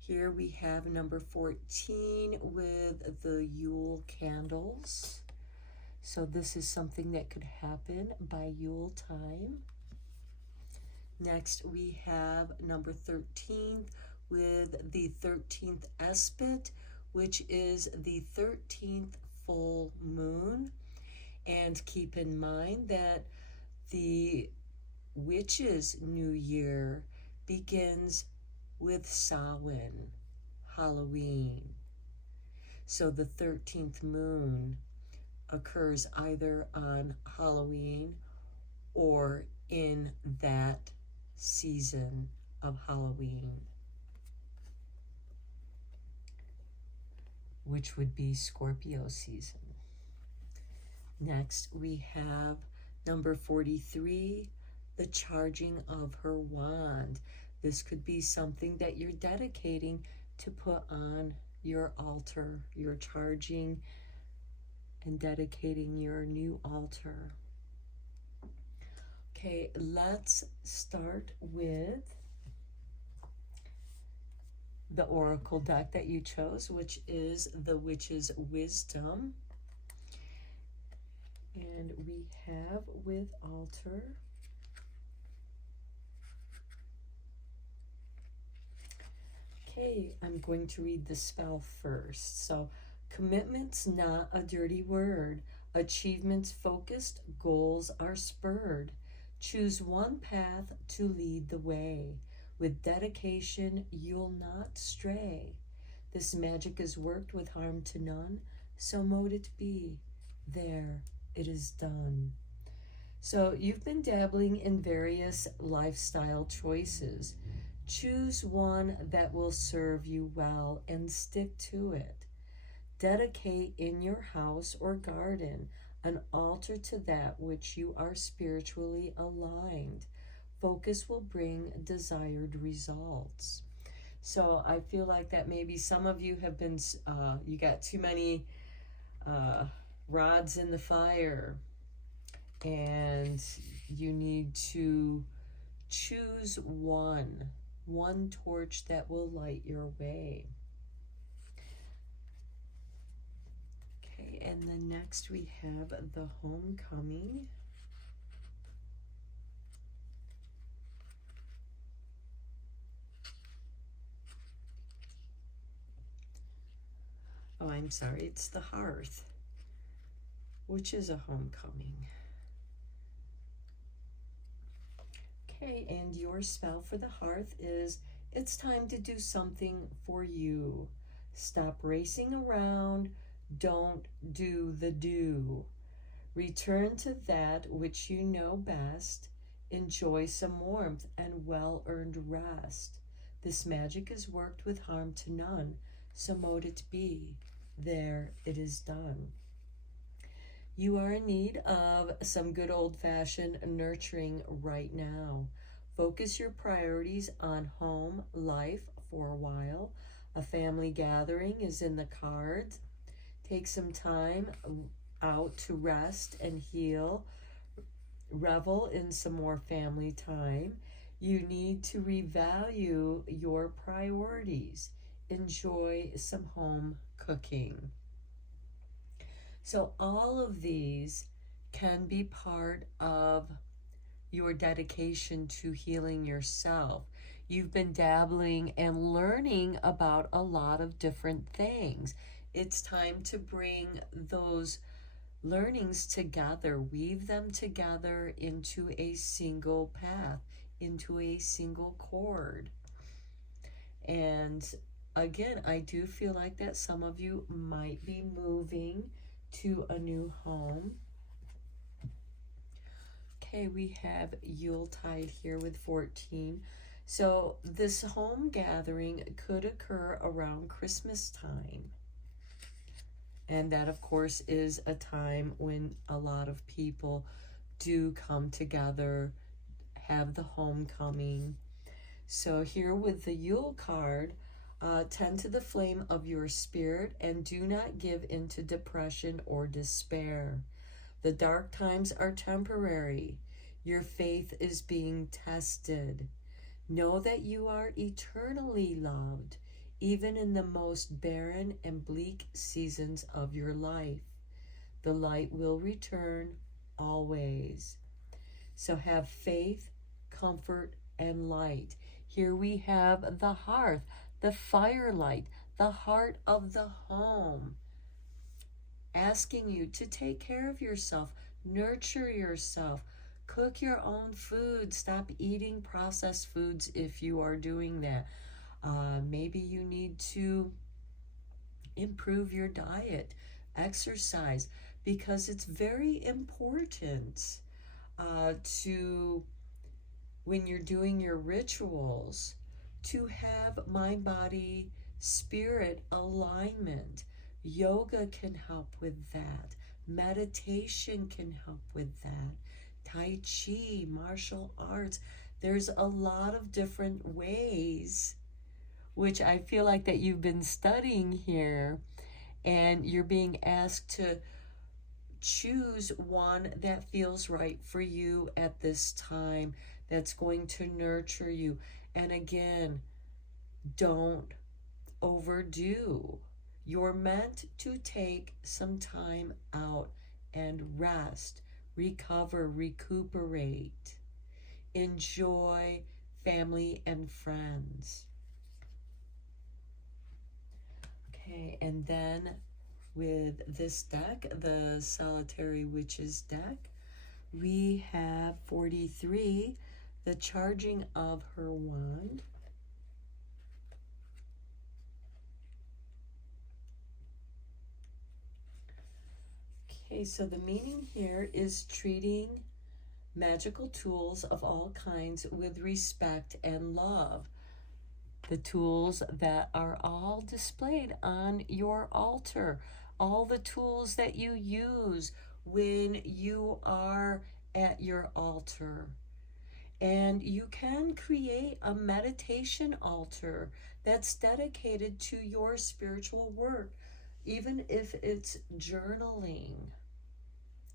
Here we have number 14 with the Yule candles. So this is something that could happen by Yule time. Next we have number 13 with the 13th aspect, which is the 13th full moon. And keep in mind that the Witch's New Year begins with Samhain, Halloween. So the 13th moon occurs either on Halloween or in that season of Halloween, which would be Scorpio season. Next we have number 43, the charging of her wand. This could be something that you're dedicating to put on your altar. You're charging and dedicating your new altar. Okay, let's start with the oracle deck that you chose, which is the Witch's Wisdom. And we have with altar, okay, I'm going to read the spell first. So, commitment's not a dirty word. Achievements focused, goals are spurred. Choose one path to lead the way. With dedication, you'll not stray. This magic is worked with harm to none, so mote it be. There, it is done. So you've been dabbling in various lifestyle choices. Choose one that will serve you well and stick to it. Dedicate in your house or garden an altar to that which you are spiritually aligned. Focus will bring desired results. So I feel like that maybe some of you have been, you got too many rods in the fire, and you need to choose one torch that will light your way. Okay, and then next we have the Homecoming. Oh, I'm sorry, it's the Hearth, which is a homecoming. Okay, and your spell for the Hearth is, it's time to do something for you. Stop racing around, don't do the do. Return to that which you know best. Enjoy some warmth and well-earned rest. This magic is worked with harm to none, so mote it be. There, it is done. You are in need of some good old-fashioned nurturing right now. Focus your priorities on home life for a while. A family gathering is in the cards. Take some time out to rest and heal. Revel in some more family time. You need to revalue your priorities. Enjoy some home cooking. So all of these can be part of your dedication to healing yourself. You've been dabbling and learning about a lot of different things. It's time to bring those learnings together, weave them together into a single path, into a single chord. And again, I do feel like that some of you might be moving to a new home. Okay, we have Yuletide here with 14. So this home gathering could occur around Christmas time. And that, of course, is a time when a lot of people do come together, have the homecoming. So here with the Yule card, tend to the flame of your spirit and do not give into depression or despair. The dark times are temporary. Your faith is being tested. Know that you are eternally loved, even in the most barren and bleak seasons of your life. The light will return always. So have faith, comfort, and light. Here we have the hearth, the firelight, the heart of the home, asking you to take care of yourself, nurture yourself, cook your own food, stop eating processed foods if you are doing that. Maybe you need to improve your diet, exercise, because it's very important to, when you're doing your rituals, to have mind, body, spirit alignment. Yoga can help with that. Meditation can help with that. Tai Chi, martial arts. There's a lot of different ways, which I feel like that you've been studying here, and you're being asked to choose one that feels right for you at this time, that's going to nurture you. And again, don't overdo. You're meant to take some time out and rest, recover, recuperate, enjoy family and friends. Okay, and then with this deck, the Solitary Witches deck, we have 43, the charging of her wand. Okay, so the meaning here is treating magical tools of all kinds with respect and love. The tools that are all displayed on your altar, all the tools that you use when you are at your altar. And you can create a meditation altar that's dedicated to your spiritual work, even if it's journaling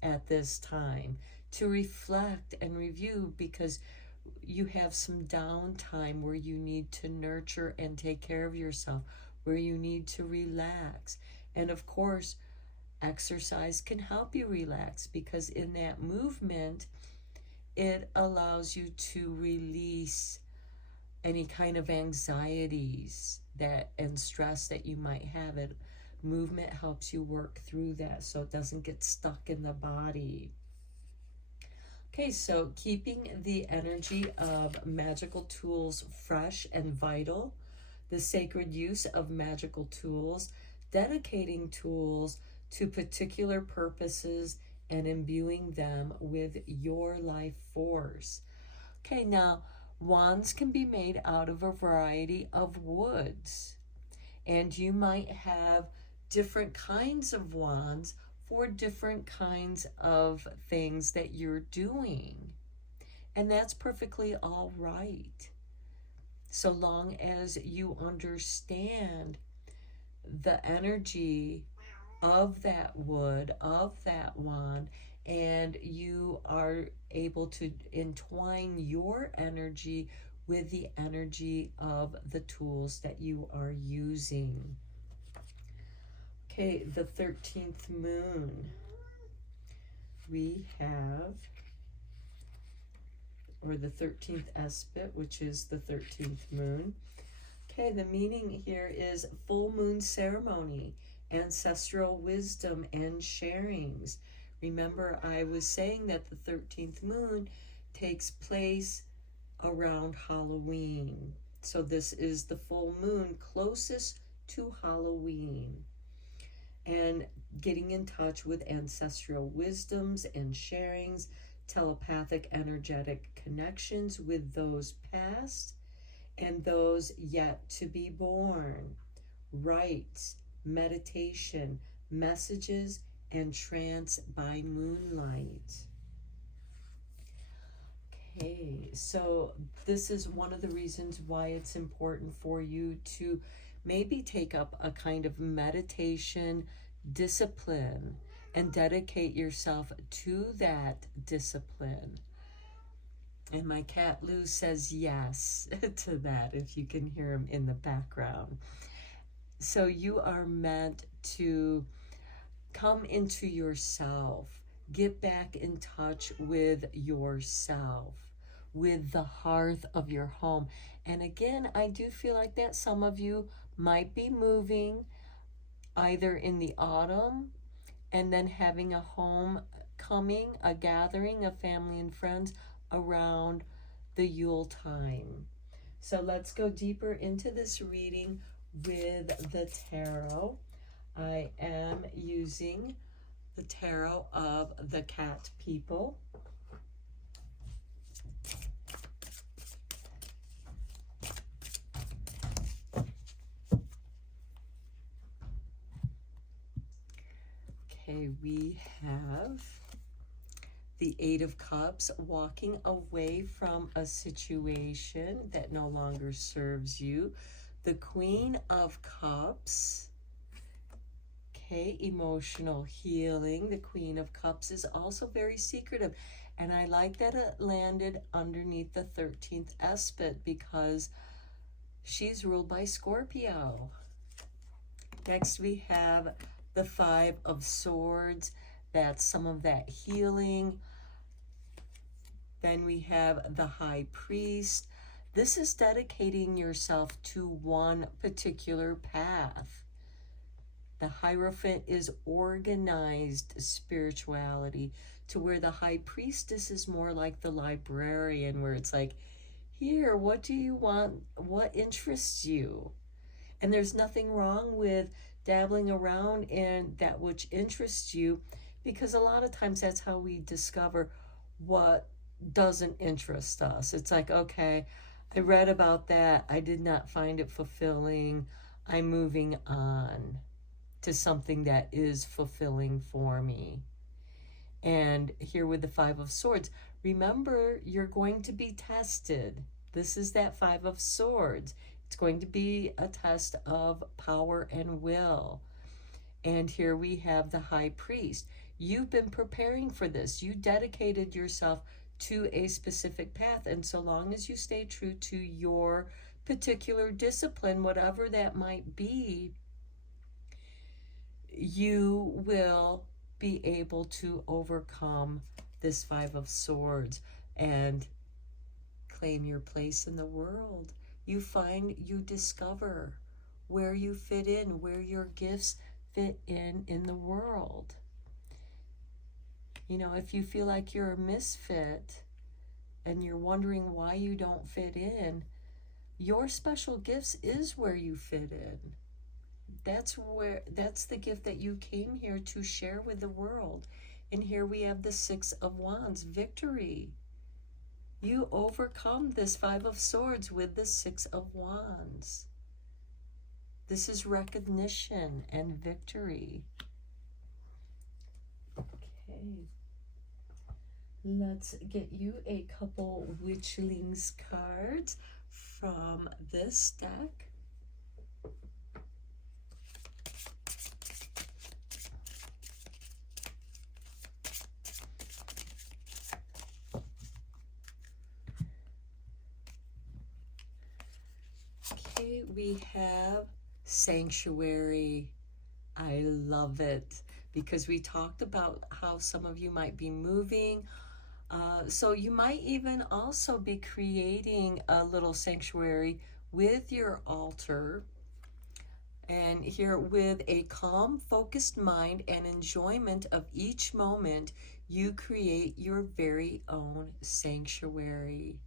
at this time, to reflect and review, because you have some downtime where you need to nurture and take care of yourself, where you need to relax. And of course, exercise can help you relax, because in that movement, it allows you to release any kind of anxieties that and stress that you might have. It movement helps you work through that so it doesn't get stuck in the body. Okay, so keeping the energy of magical tools fresh and vital, the sacred use of magical tools, dedicating tools to particular purposes and imbuing them with your life force. Okay, now wands can be made out of a variety of woods, and you might have different kinds of wands for different kinds of things that you're doing. And that's perfectly all right, so long as you understand the energy of that wood, of that wand, and you are able to entwine your energy with the energy of the tools that you are using. Okay, the 13th moon. We have, or the 13th aspect, which is the 13th moon. Okay, the meaning here is full moon ceremony, ancestral wisdom, and sharings. Remember, I was saying that the 13th moon takes place around Halloween. So this is the full moon closest to Halloween. And getting in touch with ancestral wisdoms and sharings, telepathic energetic connections with those past and those yet to be born, rites, meditation, messages, and trance by moonlight. Okay, so this is one of the reasons why it's important for you to maybe take up a kind of meditation discipline and dedicate yourself to that discipline. And my cat Lou says yes to that, if you can hear him in the background. So you are meant to come into yourself, get back in touch with yourself, with the hearth of your home. And again, I do feel like that some of you might be moving either in the autumn and then having a homecoming, a gathering of family and friends around the Yule time. So let's go deeper into this reading with the tarot. I am using the tarot of the cat people. Okay, we have the Eight of Cups, walking away from a situation that no longer serves you. The Queen of Cups, okay, emotional healing. The Queen of Cups is also very secretive. And I like that it landed underneath the 13th aspect because she's ruled by Scorpio. Next we have the Five of Swords. That's some of that healing. Then we have the High Priest. This is dedicating yourself to one particular path. The Hierophant is organized spirituality, to where the High Priestess is more like the librarian, where it's like, here, what do you want? What interests you? And there's nothing wrong with dabbling around in that which interests you, because a lot of times that's how we discover what doesn't interest us. It's like, okay, I read about that. I did not find it fulfilling. I'm moving on to something that is fulfilling for me. And here with the Five of Swords, remember, you're going to be tested. This is that Five of Swords. It's going to be a test of power and will. And here we have the High Priest. You've been preparing for this. You dedicated yourself to a specific path. And so long as you stay true to your particular discipline, whatever that might be, you will be able to overcome this Five of Swords and claim your place in the world. You discover where you fit in, where your gifts fit in the world. You know, if you feel like you're a misfit and you're wondering why you don't fit in, your special gifts is where you fit in. That's the gift that you came here to share with the world. And here we have the Six of Wands, victory. You overcome this Five of Swords with the Six of Wands. This is recognition and victory. Okay. Let's get you a couple Witchlings cards from this deck. Okay, we have Sanctuary. I love it because we talked about how some of you might be moving. So you might even also be creating a little sanctuary with your altar. And here, with a calm, focused mind and enjoyment of each moment, you create your very own sanctuary.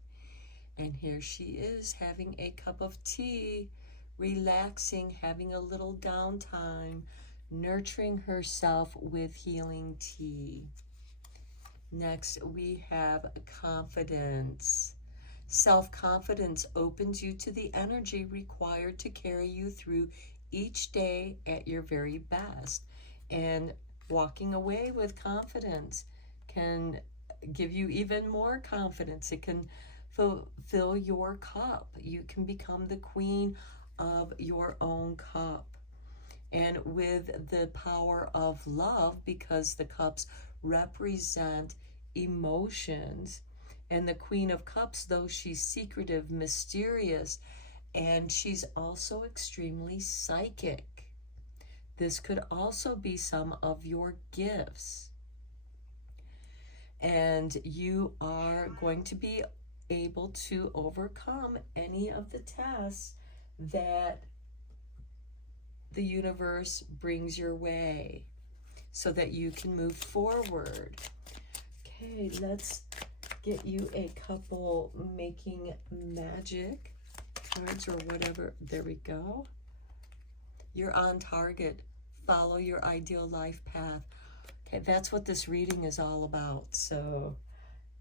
And here she is having a cup of tea, relaxing, having a little downtime, nurturing herself with healing tea. Next, we have confidence. Self-confidence opens you to the energy required to carry you through each day at your very best. And walking away with confidence can give you even more confidence. It can fill your cup. You can become the queen of your own cup. And with the power of love, because the cups represent emotions, and the Queen of Cups, though she's secretive, mysterious, and she's also extremely psychic. This could also be some of your gifts. And you are going to be able to overcome any of the tests that the universe brings your way so that you can move forward. Okay, let's get you a couple making magic cards or whatever. There we go. You're on target. Follow your ideal life path. Okay, that's what this reading is all about. So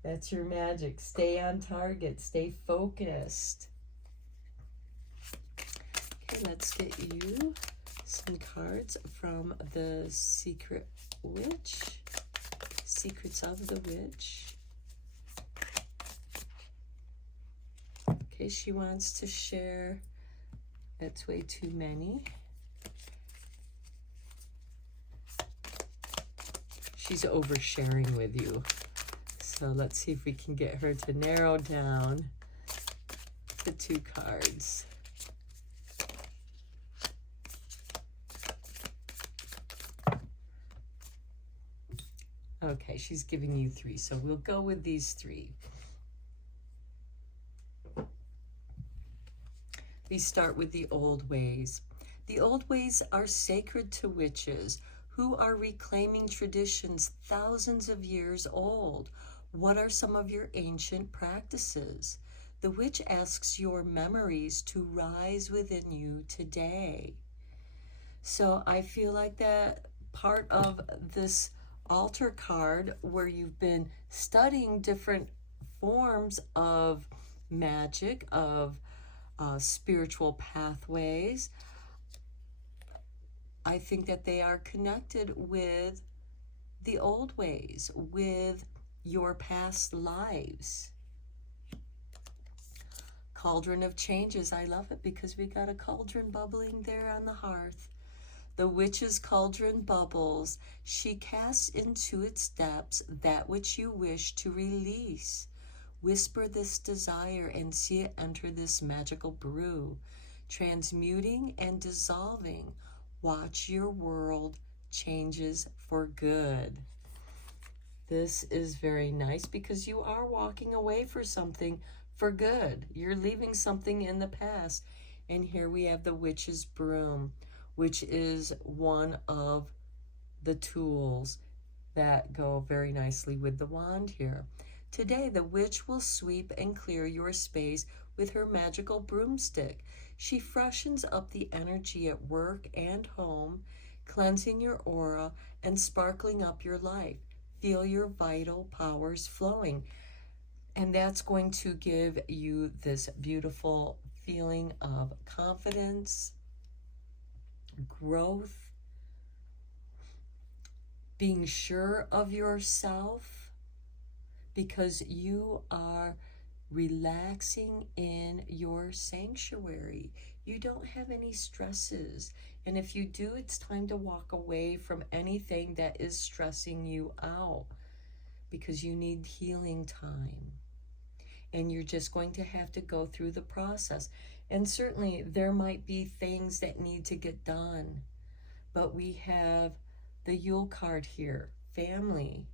that's your magic. Stay on target. Stay focused. Okay, let's get you some cards from the Secret Witch. Secrets of the Witch. Okay, she wants to share. That's way too many. She's oversharing with you. So let's see if we can get her to narrow down the 2 cards. Okay, she's giving you 3, so we'll go with these 3. These start with the old ways. The old ways are sacred to witches who are reclaiming traditions thousands of years old. What are some of your ancient practices? The witch asks your memories to rise within you today. So I feel like that part of this altar card where you've been studying different forms of magic, of spiritual pathways, I think that they are connected with the old ways, with your past lives. Cauldron of Changes. I love it because we got a cauldron bubbling there on the hearth. The witch's cauldron bubbles. She casts into its depths that which you wish to release. Whisper this desire and see it enter this magical brew, transmuting and dissolving. Watch your world changes for good. This is very nice because you are walking away for something for good. You're leaving something in the past. And here we have the witch's broom, which is one of the tools that go very nicely with the wand here. Today, the witch will sweep and clear your space with her magical broomstick. She freshens up the energy at work and home, cleansing your aura and sparkling up your life. Feel your vital powers flowing. And that's going to give you this beautiful feeling of confidence, growth, being sure of yourself, because you are relaxing in your sanctuary. You don't have any stresses. And if you do, it's time to walk away from anything that is stressing you out because you need healing time. And you're just going to have to go through the process. And certainly there might be things that need to get done. But we have the Yule card here, family.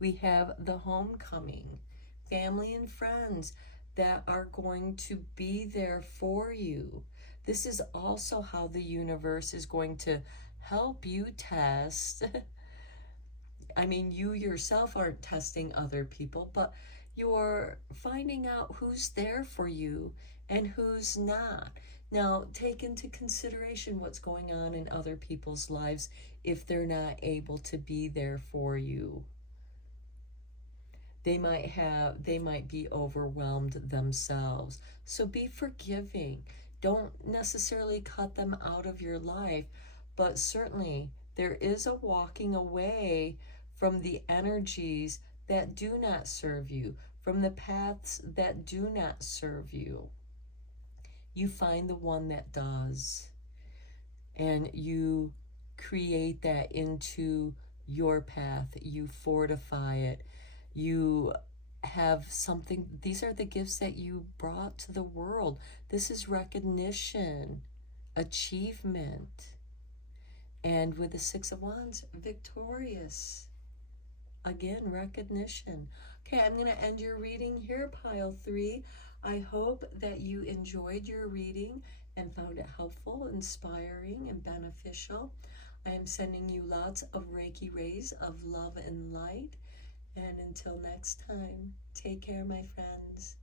We have the homecoming, family and friends that are going to be there for you. This is also how the universe is going to help you test. I mean, you yourself aren't testing other people, but you're finding out who's there for you and who's not. Now, take into consideration what's going on in other people's lives if they're not able to be there for you. They might be overwhelmed themselves. So be forgiving. Don't necessarily cut them out of your life, but certainly there is a walking away from the energies that do not serve you, from the paths that do not serve you. You find the one that does, and you create that into your path. You fortify it. You have something. These are the gifts that you brought to the world. This is recognition, achievement. And with the Six of Wands, victorious. Again, recognition. Okay, I'm going to end your reading here, pile 3. I hope that you enjoyed your reading and found it helpful, inspiring, and beneficial. I am sending you lots of Reiki rays of love and light. And until next time, take care, my friends.